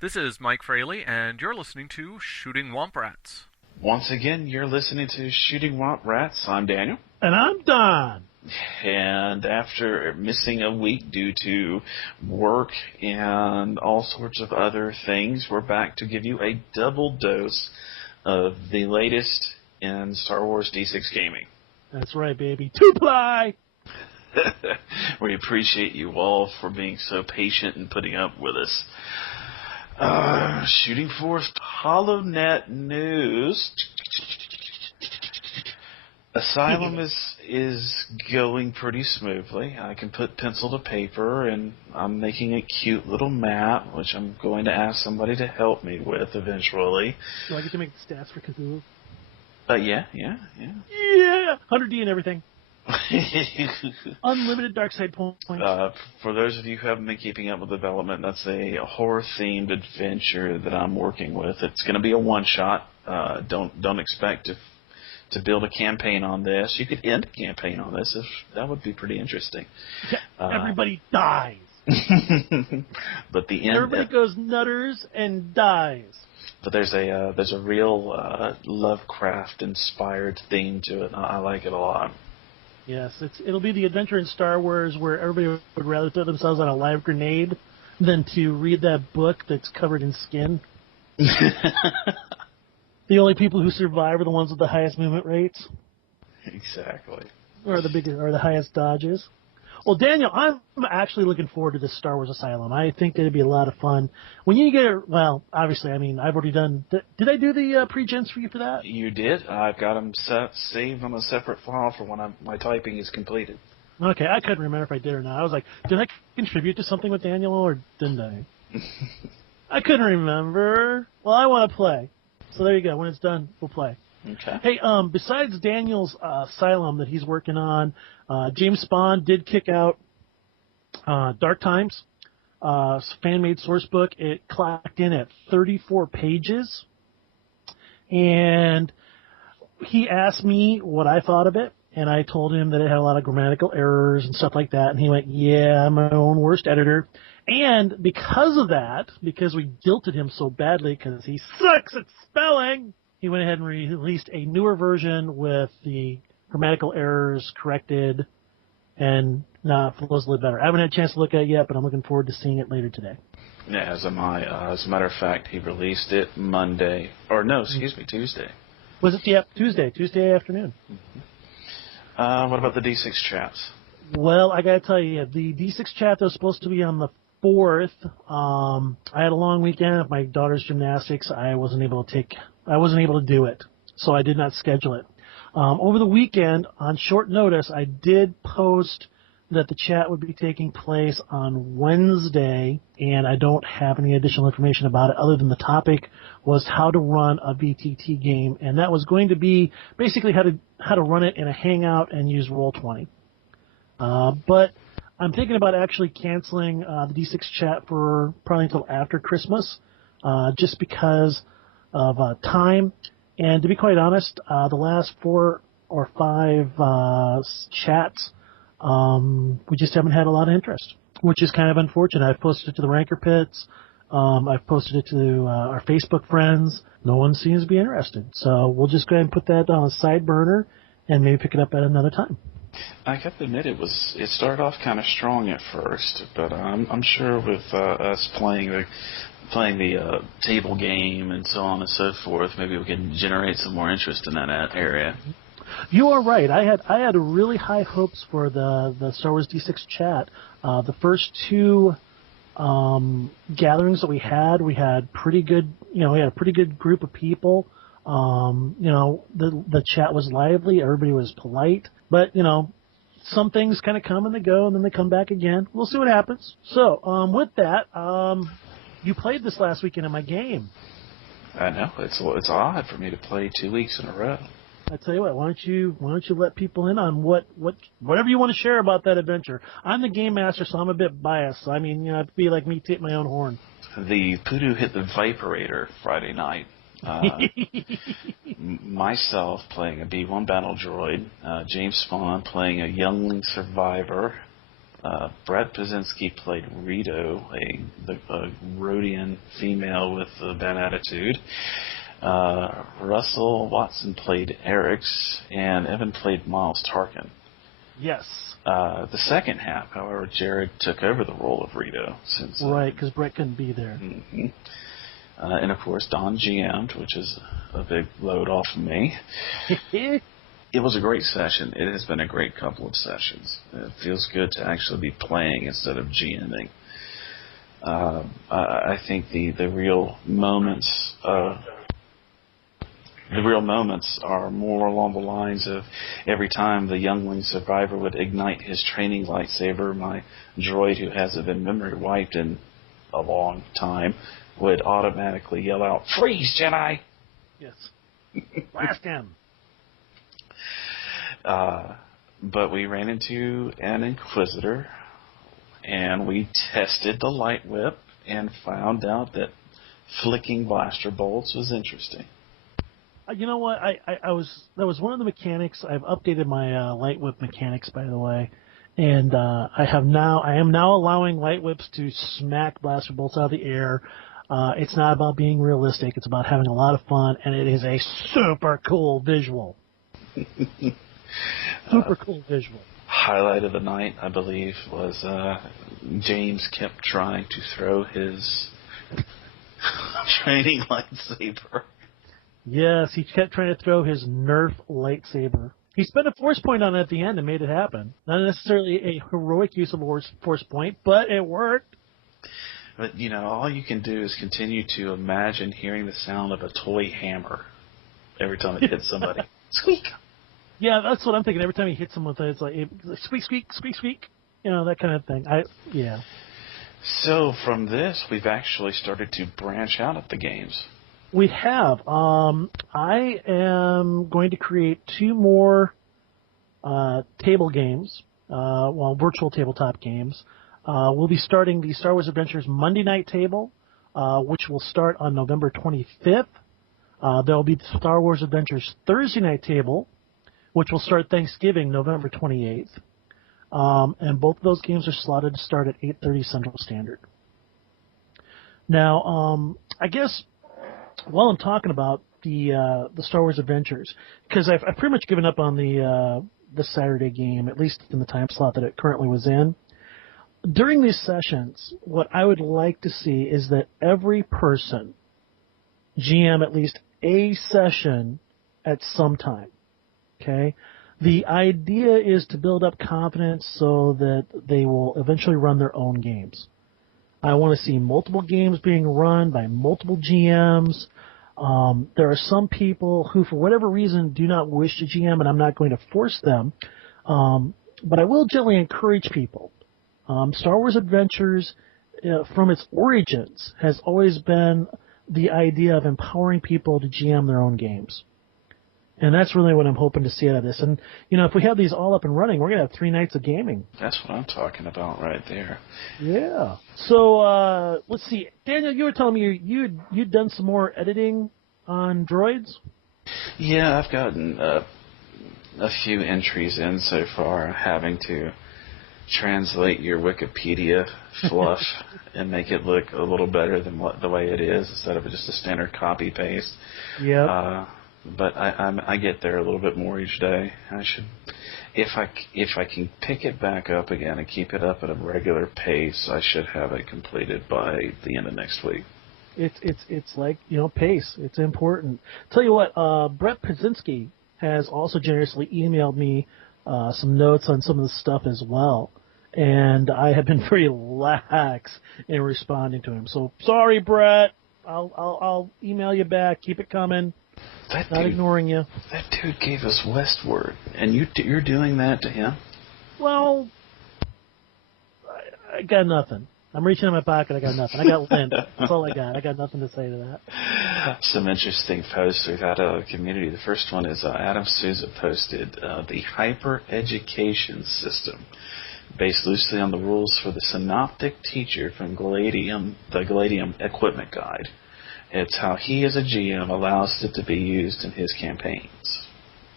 This is Mike Fraley, and you're listening to Shooting Womp Rats. Once again, you're listening to Shooting Womp Rats. I'm Daniel. And I'm Don. And after missing a week due to work and all sorts of other things, we're back to give you a double dose of the latest in Star Wars D6 gaming. That's right, baby. Two-ply! We appreciate you all for being so patient and putting up with us. Shooting Force HoloNet news. Asylum is going pretty smoothly. I can put pencil to paper, and I'm making a cute little map, which I'm going to ask somebody to help me with eventually. Do I get to make the stats for Cthulhu? Yeah. Yeah! 100D and everything. Unlimited dark side points. For those of you who haven't been keeping up with development, that's a horror-themed adventure that I'm working with. It's going to be a one-shot. Don't expect to build a campaign on this. You could end a campaign on this. That would be pretty interesting. Yeah, everybody dies. But the end. Everybody goes nutters and dies. But there's a real Lovecraft-inspired theme to it. I like it a lot. Yes, it'll be the adventure in Star Wars where everybody would rather throw themselves on a live grenade than to read that book that's covered in skin. The only people who survive are the ones with the highest movement rates. Exactly. Or the highest dodges. Well, Daniel, I'm actually looking forward to this Star Wars Asylum. I think it'd be a lot of fun. When you get it, well, obviously, I mean, I've already done. Did I do the pre-gens for you for that? You did. I've got them saved on a separate file for when my typing is completed. Okay, I couldn't remember if I did or not. I was like, did I contribute to something with Daniel or didn't I? I couldn't remember. Well, I want to play. So there you go. When it's done, we'll play. Okay. Hey, besides Daniel's Asylum that he's working on, James Spahn did kick out Dark Times, fan-made source book. It clocked in at 34 pages, and he asked me what I thought of it, and I told him that it had a lot of grammatical errors and stuff like that, and he went, yeah, I'm my own worst editor. And because of that, because we guilted him so badly because he sucks at spelling, he went ahead and released a newer version with the grammatical errors corrected and flows a little better. I haven't had a chance to look at it yet, but I'm looking forward to seeing it later today. Yeah, as am I. As a matter of fact, he released it Monday. Or no, excuse me, Tuesday. Was it? Yep, Tuesday afternoon. Mm-hmm. What about the D6 chats? Well, I got to tell you, the D6 chat that was supposed to be on the 4th, I had a long weekend with my daughter's gymnastics. I wasn't able to do it, so I did not schedule it. Over the weekend, on short notice, I did post that the chat would be taking place on Wednesday, and I don't have any additional information about it other than the topic was how to run a VTT game, and that was going to be basically how to run it in a Hangout and use Roll20. But I'm thinking about actually canceling the D6 chat for probably until after Christmas, just because of time. And to be quite honest, the last 4 or 5 chats, we just haven't had a lot of interest, which is kind of unfortunate. I've posted it to the Ranker Pits. I've posted it to our Facebook friends. No one seems to be interested. So we'll just go ahead and put that on a side burner and maybe pick it up at another time. I have to admit, it started off kind of strong at first, but I'm sure with us playing the table game and so on and so forth, maybe we can generate some more interest in that area. You are right. I had really high hopes for the Star Wars D6 chat. The first 2 gatherings that we had pretty good. We had a pretty good group of people. The chat was lively. Everybody was polite. But, some things kind of come and they go, and then they come back again. We'll see what happens. So, with that, you played this last weekend in my game. I know. It's odd for me to play 2 weeks in a row. I tell you what, why don't you let people in on whatever you want to share about that adventure. I'm the game master, so I'm a bit biased. I mean, it'd be like me taking my own horn. The Poodoo hit the Viperator Friday night. Myself playing a B-1 battle droid, James Spahn playing a youngling survivor, Brett Pazinski played Rito, a Rhodian female with a bad attitude. Russell Watson played Eric's, and Evan played Miles Tarkin. Yes. The second half, however, Jared took over the role of Rito. Right, because Brett couldn't be there. Mm-hmm. And, of course, Don GM'd, which is a big load off of me. It was a great session. It has been a great couple of sessions. It feels good to actually be playing instead of GMing. I think the real moments are more along the lines of every time the youngling survivor would ignite his training lightsaber, my droid, who hasn't been memory wiped in a long time, would automatically yell out, "Freeze, Jedi!" Yes. Blast him. But we ran into an Inquisitor, and we tested the light whip and found out that flicking blaster bolts was interesting. You know what? That was one of the mechanics. I've updated my light whip mechanics, by the way, and I am now allowing light whips to smack blaster bolts out of the air. It's not about being realistic. It's about having a lot of fun, and it is a super cool visual. Super cool visual. Highlight of the night, I believe, was James kept trying to throw his training lightsaber. Yes, he kept trying to throw his Nerf lightsaber. He spent a force point on it at the end and made it happen. Not necessarily a heroic use of a force point, but it worked. But, all you can do is continue to imagine hearing the sound of a toy hammer every time it hits somebody. Squeak! Yeah, that's what I'm thinking. Every time he hits someone, it's like squeak, squeak, squeak, squeak. That kind of thing. Yeah. So from this, we've actually started to branch out at the games. We have. I am going to create 2 more table games, virtual tabletop games. We'll be starting the Star Wars Adventures Monday Night Table, which will start on November 25th. There will be the Star Wars Adventures Thursday Night Table, which will start Thanksgiving, November 28th. And both of those games are slotted to start at 8:30 Central Standard. Now, I guess while I'm talking about the Star Wars Adventures, because I've pretty much given up on the Saturday game, at least in the time slot that it currently was in. During these sessions, what I would like to see is that every person GM at least a session at some time. Okay? The idea is to build up confidence so that they will eventually run their own games. I want to see multiple games being run by multiple GMs. There are some people who, for whatever reason, do not wish to GM, and I'm not going to force them. But I will gently encourage people. Star Wars Adventures, from its origins, has always been the idea of empowering people to GM their own games. And that's really what I'm hoping to see out of this. And, if we have these all up and running, we're going to have 3 nights of gaming. That's what I'm talking about right there. Yeah. So, let's see. Daniel, you were telling me you'd done some more editing on droids? Yeah, I've gotten a few entries in so far, having to translate your Wikipedia fluff and make it look a little better than the way it is instead of just a standard copy-paste. Yeah. But I get there a little bit more each day. I should, if I can pick it back up again and keep it up at a regular pace, I should have it completed by the end of next week. It's like, pace. It's important. Tell you what, Brett Pazinski has also generously emailed me some notes on some of the stuff as well, and I have been very lax in responding to him. So sorry, Brett. I'll email you back. Keep it coming. Not ignoring you. That dude gave us Westward, and you're doing that to him? Well, I got nothing. I'm reaching in my pocket. I got nothing. I got lint. That's all I got. I got nothing to say to that. Some interesting posts we've had out of the community. The first one is Adam Souza posted the Hyper Education System, based loosely on the rules for the Synoptic Teacher from the Gladium Equipment Guide. It's how he, as a GM, allows it to be used in his campaigns.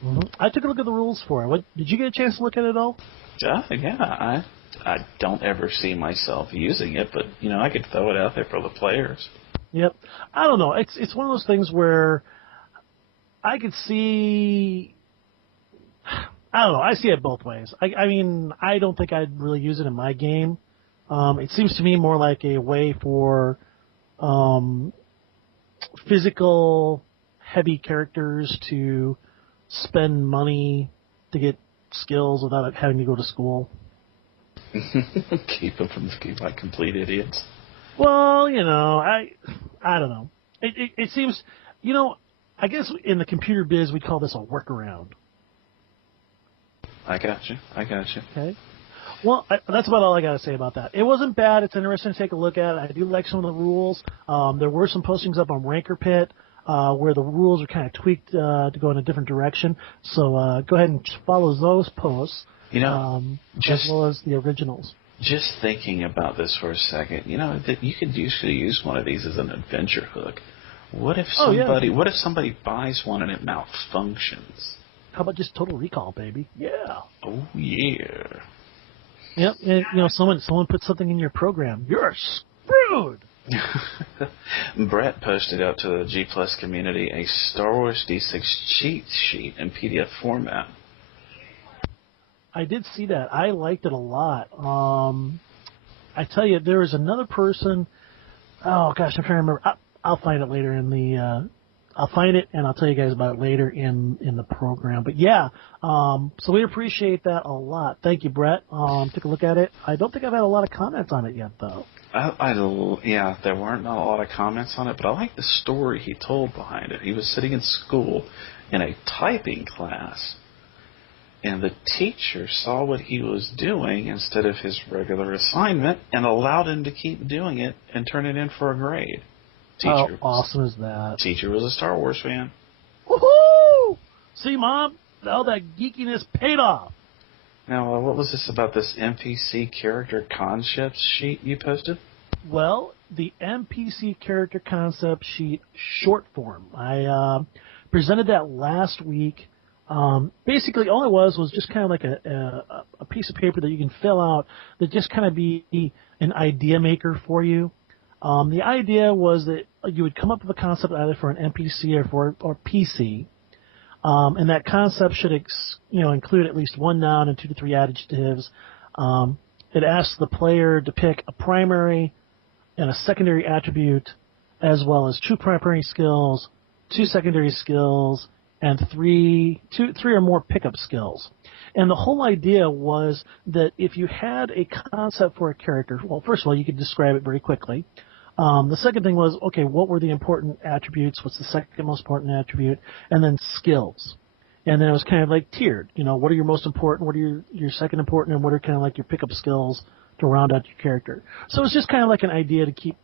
Mm-hmm. I took a look at the rules for it. Did you get a chance to look at it all? Yeah. I don't ever see myself using it, but I could throw it out there for the players. Yep. I don't know. It's one of those things where I could see. I don't know. I see it both ways. I mean, I don't think I'd really use it in my game. It seems to me more like a way for physical, heavy characters to spend money to get skills without having to go to school. Keep them from being like complete idiots. Well, I don't know. It seems, I guess in the computer biz we'd call this a workaround. I got you. Okay. Well, that's about all I got to say about that. It wasn't bad. It's interesting to take a look at. I do like some of the rules. There were some postings up on Ranker Pit where the rules are kind of tweaked to go in a different direction. So go ahead and follow those posts, as well as the originals. Just thinking about this for a second, that you could usually use one of these as an adventure hook. What if somebody buys one and it malfunctions? How about just Total Recall, baby? Yeah. Oh yeah. Yep. And, someone put something in your program. You're screwed. Brett posted out to the G Plus community a Star Wars D6 cheat sheet in PDF format. I did see that. I liked it a lot. I tell you, there was another person. Oh gosh, I'm trying to remember. I'll find it later in the. I'll find it and I'll tell you guys about it later in the program. But yeah, so we appreciate that a lot. Thank you, Brett. Took a look at it. I don't think I've had a lot of comments on it yet, though. Yeah, there weren't not a lot of comments on it, but I like the story he told behind it. He was sitting in school in a typing class, and the teacher saw what he was doing instead of his regular assignment and allowed him to keep doing it and turn it in for a grade. How awesome is that? Teacher was a Star Wars fan. Woohoo! See, Mom, all that geekiness paid off. Now, what was this about this NPC character concepts sheet you posted? Well, the NPC character concept sheet short form. I presented that last week. Basically, all it was just kind of like a piece of paper that you can fill out that just kind of be an idea maker for you. The idea was that you would come up with a concept either for an NPC or PC, and that concept should include at least one noun and 2 to 3 adjectives. It asks the player to pick a primary and a secondary attribute, as well as 2 primary skills, 2 secondary skills, and 3 or more pickup skills. And the whole idea was that if you had a concept for a character, well, first of all, you could describe it very quickly. The second thing was, okay, what were the important attributes? What's the second most important attribute? And then skills. And then it was kind of like tiered. What are your most important? What are your second important? And what are kind of like your pickup skills to round out your character? So it's just kind of like an idea to keep,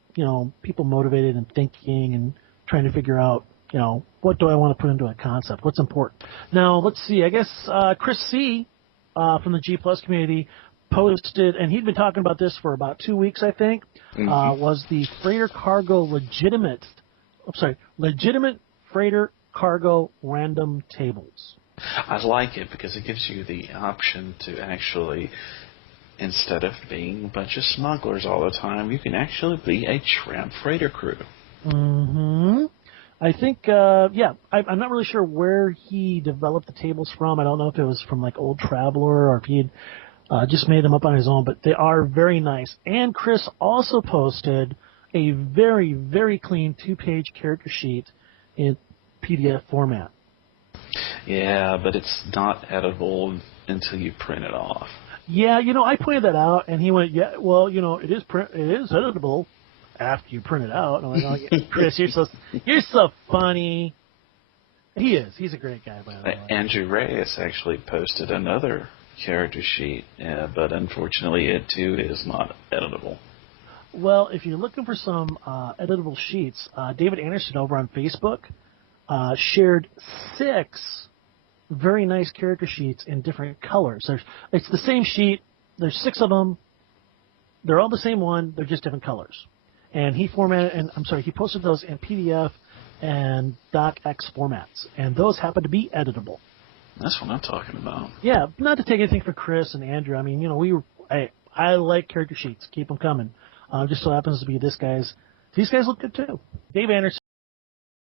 people motivated and thinking and trying to figure out, what do I want to put into a concept? What's important? Now, let's see. I guess Chris C. From the G Plus community posted, and he'd been talking about this for about 2 weeks, I think, was the freighter cargo legitimate freighter cargo random tables. I like it because it gives you the option to actually, instead of being a bunch of smugglers all the time, you can actually be a tramp freighter crew. Mm-hmm. I think, I'm not really sure where he developed the tables from. I don't know if it was from like Old Traveler or if he had just made them up on his own, but they are very nice. And Chris also posted a very, very clean 2-page character sheet in PDF format. Yeah, but it's not editable until you print it off. Yeah, I pointed that out, and he went, yeah, well, it is editable after you print it out. And I'm like, oh, Chris, you're so funny. He is. He's a great guy, by the way. Andrew Reyes actually posted another character sheet, but unfortunately it too is not editable. Well, if you're looking for some editable sheets, David Anderson over on Facebook shared 6 very nice character sheets in different colors. It's the same sheet. There's 6 of them. They're all the same one. They're just different colors. And he posted those in PDF and DocX formats, and those happen to be editable. That's what I'm talking about. Yeah, not to take anything for Chris and Andrew. I mean, I I like character sheets. Keep them coming. Just so happens to be this guy's. These guys look good too. Dave Anderson.